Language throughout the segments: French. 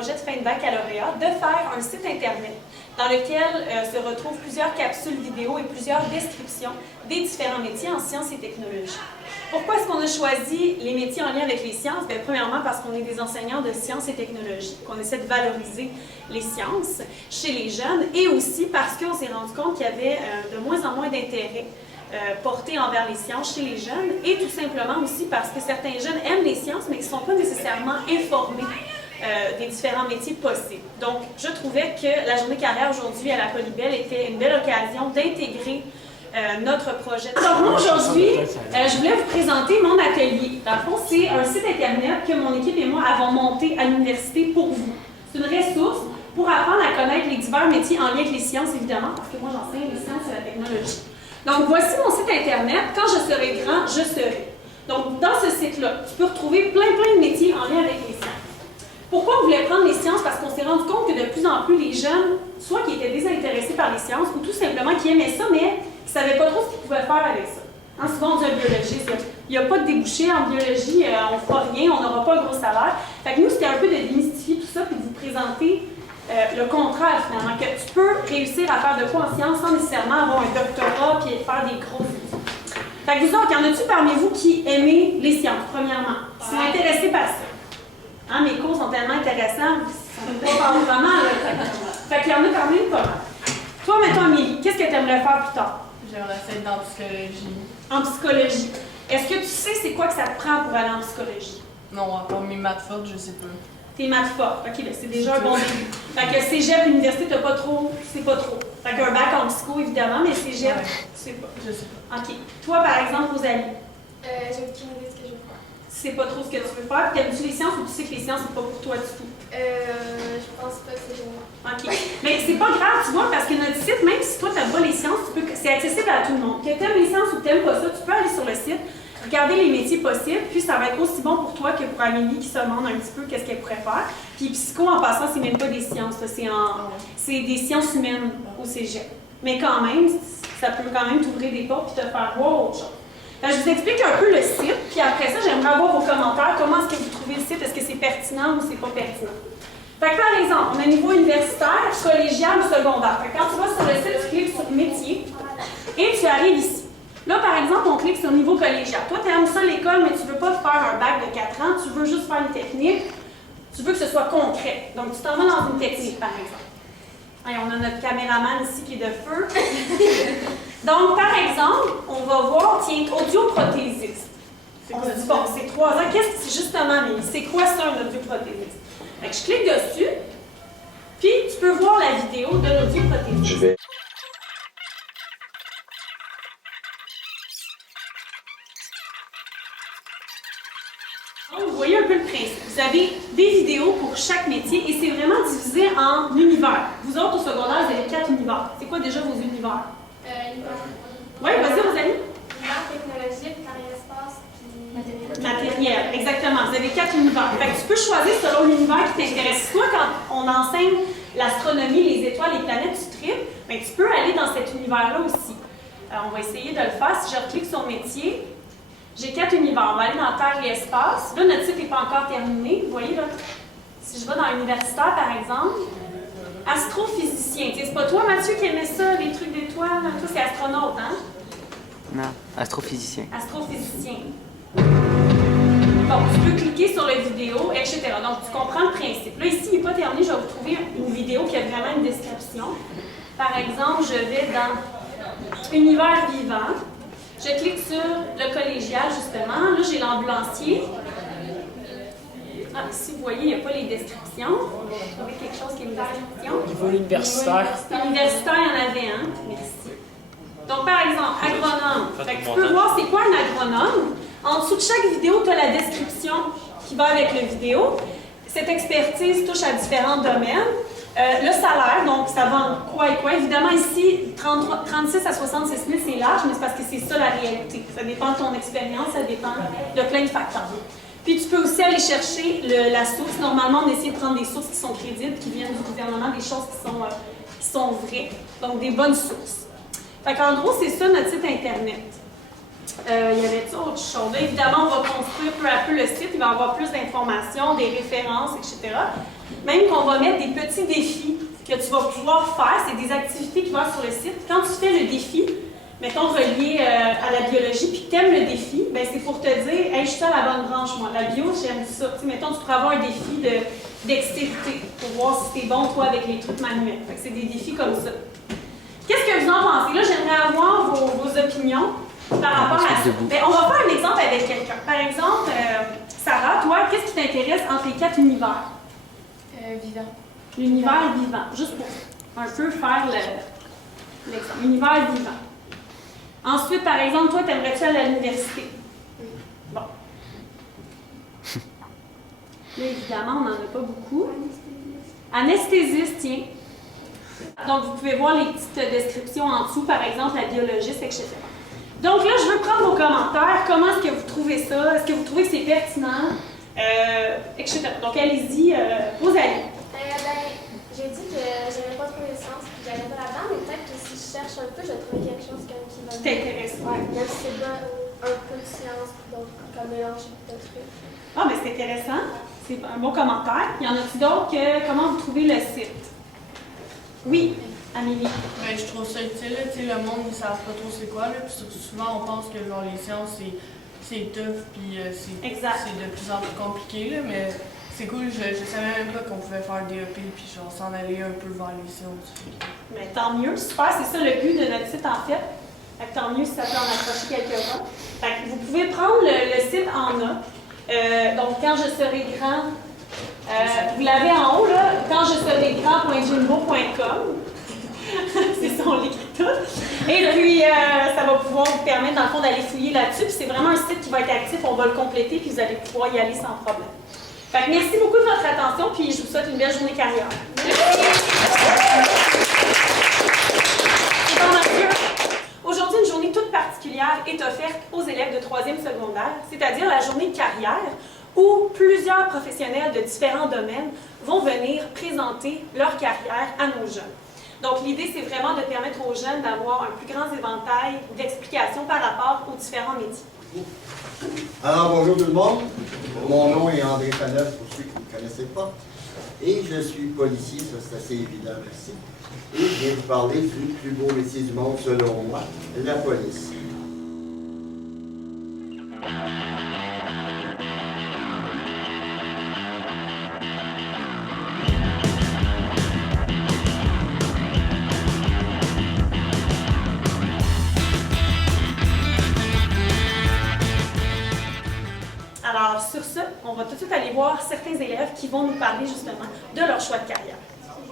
projet de fin de baccalauréat de faire un site Internet dans lequel se retrouvent plusieurs capsules vidéo et plusieurs descriptions des différents métiers en sciences et technologies. Pourquoi est-ce qu'on a choisi les métiers en lien avec les sciences? Bien, premièrement, parce qu'on est des enseignants de sciences et technologies, qu'on essaie de valoriser les sciences chez les jeunes, et aussi parce qu'on s'est rendu compte qu'il y avait de moins en moins d'intérêt porté envers les sciences chez les jeunes, et tout simplement aussi parce que certains jeunes aiment les sciences, mais qui ne sont pas nécessairement informés des différents métiers possibles. Donc, je trouvais que la journée carrière aujourd'hui à la Polybelle était une belle occasion d'intégrer notre projet. Donc, moi, aujourd'hui, je voulais vous présenter mon atelier. Dans le fond, c'est un site Internet que mon équipe et moi avons monté à l'université pour vous. C'est une ressource pour apprendre à connaître les divers métiers en lien avec les sciences, évidemment, parce que moi, j'enseigne les sciences et la technologie. Donc, voici mon site Internet. Quand je serai grand, je serai. Donc, dans ce site-là, tu peux retrouver plein de métiers en lien avec les sciences. Pourquoi on voulait prendre les sciences? Parce qu'on s'est rendu compte que de plus en plus, les jeunes, soit qui étaient désintéressés par les sciences, ou tout simplement qui aimaient ça, mais qui ne savaient pas trop ce qu'ils pouvaient faire avec ça. Hein, souvent, on dit un biologiste, il n'y a pas de débouché en biologie, on ne fera rien, on n'aura pas un gros salaire. Fait que nous, c'était un peu de démystifier tout ça, puis de vous présenter le contraire, finalement, que tu peux réussir à faire de quoi en sciences sans nécessairement avoir un doctorat puis faire des grosses études. Fait que vous autres, y en a-tu parmi vous qui aimez les sciences, premièrement? Qui sont intéressés par ça? Hein, mes cours sont tellement intéressants, ça ne me pas vraiment. Fait qu'il y en a quand même pas mal. Toi, mettons, Amélie, qu'est-ce que tu aimerais faire plus tard? J'aimerais être en psychologie. En psychologie. Est-ce que tu sais c'est quoi que ça te prend pour aller en psychologie? Non, à part mes maths fortes, je sais pas. Tes maths fortes. OK, ben c'est déjà un bon début. Fait que cégep, université, t'as pas trop, c'est pas trop. Fait qu'un bac en psycho, évidemment, mais cégep, c'est pas. Je sais pas. OK. Toi, par exemple, Rosalie? J'ai aucune idée de ce que je veux faire. Tu sais pas trop ce que tu veux faire, puis t'aimes-tu les sciences ou tu sais que les sciences, c'est pas pour toi du tout? Je pense pas que c'est pour moi. OK. Mais c'est pas grave, tu vois, parce que notre site, même si toi, t'aimes pas les sciences, c'est accessible à tout le monde. Que t'aimes les sciences ou t'aimes pas ça, tu peux aller sur le site, regarder les métiers possibles, puis ça va être aussi bon pour toi que pour Amélie qui se demande un petit peu qu'est-ce qu'elle pourrait faire. Puis psycho, en passant, c'est même pas des sciences, c'est des sciences humaines au cégep. Mais quand même, ça peut quand même t'ouvrir des portes et te faire voir autre chose. Je vous explique un peu le site, puis après ça, j'aimerais avoir vos commentaires. Comment est-ce que vous trouvez le site? Est-ce que c'est pertinent ou c'est pas pertinent? Fait que par exemple, on a niveau universitaire, collégial ou secondaire. Fait que quand tu vas sur le site, tu cliques sur métier et tu arrives ici. Là, par exemple, on clique sur niveau collégial. Toi, tu aimes ça l'école, mais tu ne veux pas faire un bac de 4 ans, tu veux juste faire une technique, tu veux que ce soit concret. Donc, tu t'en vas dans une technique, par exemple. Et on a notre caméraman ici qui est de feu. Donc, par exemple, on va voir, tiens, audioprothésiste. On se dit, bon, c'est 3 ans. Qu'est-ce que c'est justement, mais c'est quoi ça, un audioprothésiste? Fait que je clique dessus, puis tu peux voir la vidéo de l'audioprothésiste. Donc, vous voyez un peu le principe. Vous avez des vidéos pour chaque métier et c'est vraiment divisé en univers. Vous autres, au secondaire, vous avez 4 univers. C'est quoi déjà vos univers? Oui, vas-y, Rosalie. Univers technologique, carrière espace, puis matériel, exactement. Vous avez 4 univers. Fait que tu peux choisir selon l'univers qui t'intéresse. Toi, quand on enseigne l'astronomie, les étoiles, les planètes, tu tripes, ben, tu peux aller dans cet univers-là aussi. Alors, on va essayer de le faire. Si je reclique sur métier, j'ai 4 univers. On va aller dans Terre et espace. Là, notre site n'est pas encore terminé. Vous voyez, là, si je vais dans l'universitaire, par exemple, astrophysicien. C'est pas toi, Mathieu, qui aimait ça, les trucs d'étoiles? Toi, c'est astronaute, hein? Non, astrophysicien. Astrophysicien. Bon, tu peux cliquer sur la vidéo, etc. Donc, tu comprends le principe. Là, ici, il n'est pas terminé. Je vais vous trouver une vidéo qui a vraiment une description. Par exemple, je vais dans Univers vivant. Je clique sur le collégial, justement. Là, j'ai l'ambulancier. Ah, ici, vous voyez, il n'y a pas les descriptions. On va trouver quelque chose qui est une description. Au niveau universitaire. Universitaire, il y en avait un. Merci. Donc, par exemple, agronome. Fait que tu peux voir c'est quoi un agronome. En dessous de chaque vidéo, tu as la description qui va avec la vidéo. Cette expertise touche à différents domaines. Le salaire, donc ça vend quoi et quoi. Évidemment, ici, 36 à 66 000, c'est large, mais c'est parce que c'est ça la réalité. Ça dépend de ton expérience, ça dépend de plein de facteurs. Puis tu peux aussi aller chercher la source. Normalement, on essaie de prendre des sources qui sont crédibles, qui viennent du gouvernement, des choses qui sont vraies. Donc, des bonnes sources. Fait qu'en gros, c'est ça notre site Internet. Il y avait autre chose. Là, évidemment, on va construire peu à peu le site. Il va y avoir plus d'informations, des références, etc. Même qu'on va mettre des petits défis que tu vas pouvoir faire. C'est des activités qui vont être sur le site. Quand tu fais le défi, mettons relié à la biologie, puis que tu aimes le défi, ben c'est pour te dire, hey, je suis à la bonne branche, moi. La bio, j'aime ça. T'sais, mettons, tu pourrais avoir un défi dextérité pour voir si tu es bon, toi, avec les trucs manuels. Fait que c'est des défis comme ça. Qu'est-ce que vous en pensez? Là, j'aimerais avoir vos opinions par rapport à ça. Ben, on va faire un exemple avec quelqu'un. Par exemple, Sarah, toi, qu'est-ce qui t'intéresse entre les 4 univers? Vivant. L'univers vivant. Juste pour un peu faire l'exemple. L'univers vivant. Ensuite, par exemple, toi, t'aimerais-tu aller à l'université? Oui. Bon. Là, évidemment, on n'en a pas beaucoup. Anesthésiste, tiens. Donc, vous pouvez voir les petites descriptions en dessous, par exemple, la biologiste, etc. Donc là, je veux prendre vos commentaires. Comment est-ce que vous trouvez ça? Est-ce que vous trouvez que c'est pertinent? Etc. Donc, allez-y, vous allez. J'ai dit que j'aimais pas trop les sciences et que j'allais pas là-dedans, mais peut-être que si je cherche un peu, je vais trouver quelque chose quand même qui va Qui t'intéresse? Ouais, même si c'est pas un peu de science, donc comme mélange de trucs. Ah, mais c'est intéressant. C'est un bon commentaire. Y en a-t-il d'autres comment vous trouvez le site? Oui, Amélie. Ben, je trouve ça utile, là, le monde ne savent pas trop c'est quoi, là, puis souvent on pense que genre, les sciences c'est tough, puis c'est de plus en plus compliqué, là, mais c'est cool, je savais même pas qu'on pouvait faire DEP, puis genre s'en aller un peu vers les sciences. Mais tant mieux, super, c'est ça le but de notre site en fait. Fait que tant mieux si ça peut en accrocher quelques-uns. Fait que vous pouvez prendre le site en note. Donc, quand je serai grand, vous l'avez en haut, là, quand je serai grand.jimbo.com. C'est ça, on l'écrit tout. Et puis, ça va pouvoir vous permettre, dans le fond, d'aller fouiller là-dessus. Puis, c'est vraiment un site qui va être actif, on va le compléter, puis vous allez pouvoir y aller sans problème. Fait que merci beaucoup de votre attention, puis je vous souhaite une belle journée carrière. Aujourd'hui, une journée toute particulière est offerte aux élèves de 3e secondaire, c'est-à-dire la journée de carrière, où plusieurs professionnels de différents domaines vont venir présenter leur carrière à nos jeunes. Donc, l'idée, c'est vraiment de permettre aux jeunes d'avoir un plus grand éventail d'explications par rapport aux différents métiers. Alors, bonjour tout le monde. Mon nom est André Faneuf, pour ceux qui ne me connaissaient pas. Et je suis policier, ça c'est assez évident, merci. Et je viens vous parler du plus beau métier du monde, selon moi, la police. Alors, sur ce, on va tout de suite aller voir certains élèves qui vont nous parler justement de leur choix de carrière.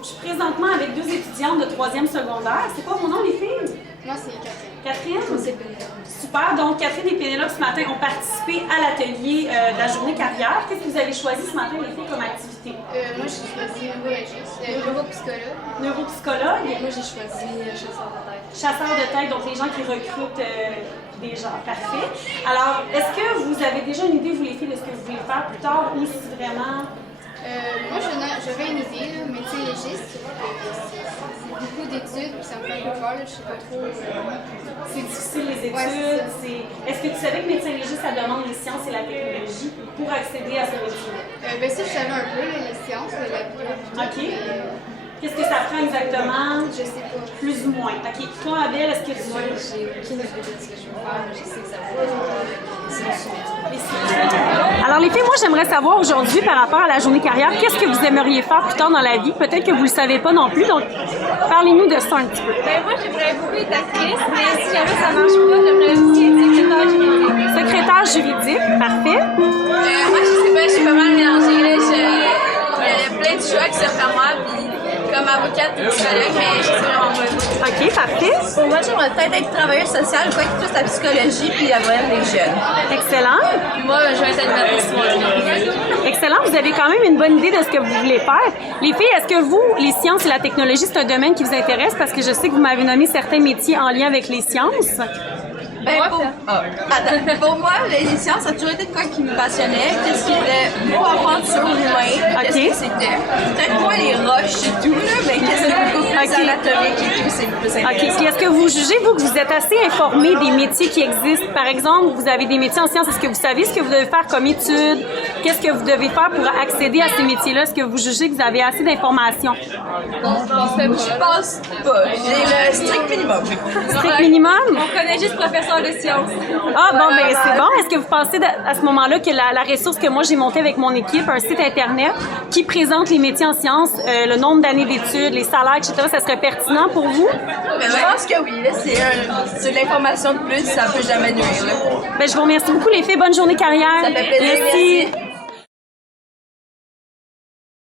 Je suis présentement avec 2 étudiantes de 3e secondaire. C'est quoi mon nom, les filles? Moi, c'est Catherine. Catherine? Moi, c'est Pénélope. Super. Donc, Catherine et Pénélope, ce matin, ont participé à l'atelier de la journée carrière. Qu'est-ce que vous avez choisi ce matin, les filles, comme activité? Moi, j'ai choisi neuropsychologue. Neuropsychologue? Moi, j'ai choisi chasseur de tête. Chasseur de tête, donc les gens qui recrutent des gens. Parfait. Alors, est-ce que vous avez déjà une idée, vous les filles, de ce que vous voulez faire plus tard ou si vraiment... Moi, j'avais une idée, là, médecin légiste. C'est beaucoup d'études, puis ça me fait un peu peur, là, je sais pas trop. C'est difficile les études. Ouais, est-ce que tu savais que médecin légiste, ça demande les sciences et la technologie pour accéder à ce métier-là? Ben ça, je savais un peu, là, les sciences, la biologie. OK. Qu'est-ce que ça prend exactement? Je sais pas. Plus ou moins. OK. Toi, Abel, est-ce que tu... Moi, j'ai aucune idée de ce que je veux faire, mais je sais que ça va Alors les filles, moi j'aimerais savoir aujourd'hui par rapport à la journée carrière, qu'est-ce que vous aimeriez faire plus tard dans la vie? Peut-être que vous ne le savez pas non plus, donc parlez-nous de ça un petit peu. Ben moi j'aimerais beaucoup être actrice, mais si jamais ça marche pas, j'aimerais aussi être secrétaire juridique. Secrétaire juridique, parfait. Moi je sais pas, je suis pas mal mélangée là, il y a plein de choix qui s'offrent à moi, puis comme avocate et psychologue, mais je sais vraiment pas. OK, parfait. Pour moi j'aimerais peut-être être travailleuse sociale, quoi que plus la psychologie puis la voyage des jeunes. Excellent. Puis moi je vais être animatrice. Excellent, vous avez quand même une bonne idée de ce que vous voulez faire. Les filles, est-ce que vous, les sciences et la technologie, c'est un domaine qui vous intéresse? Parce que je sais que vous m'avez nommé certains métiers en lien avec les sciences. Pour moi, les sciences, ça a toujours été de quoi qui me passionnait. Qu'est-ce qui était beau à apprendre sur l'humain? Qu'est-ce que c'était? Peut-être moins les roches et tout, là, mais qu'est-ce qui est beaucoup plus anatomique et tout, c'est plus intéressant. Puis est-ce que vous jugez, vous, que vous êtes assez informé des métiers qui existent? Par exemple, vous avez des métiers en sciences. Est-ce que vous savez ce que vous devez faire comme études? Qu'est-ce que vous devez faire pour accéder à ces métiers-là? Est-ce que vous jugez que vous avez assez d'informations? Je pense pas. J'ai le strict minimum. Strict minimum? On connaît juste professeur de sciences. Ah, bon, ben c'est bon. Est-ce que vous pensez à ce moment-là que la ressource que moi j'ai montée avec mon équipe, un site Internet qui présente les métiers en sciences, le nombre d'années d'études, les salaires, etc., ça serait pertinent pour vous? Mais je pense que oui. C'est de l'information de plus, ça peut jamais nuire. Ben, je vous remercie beaucoup, les filles. Bonne journée carrière. Ça fait plaisir. Merci.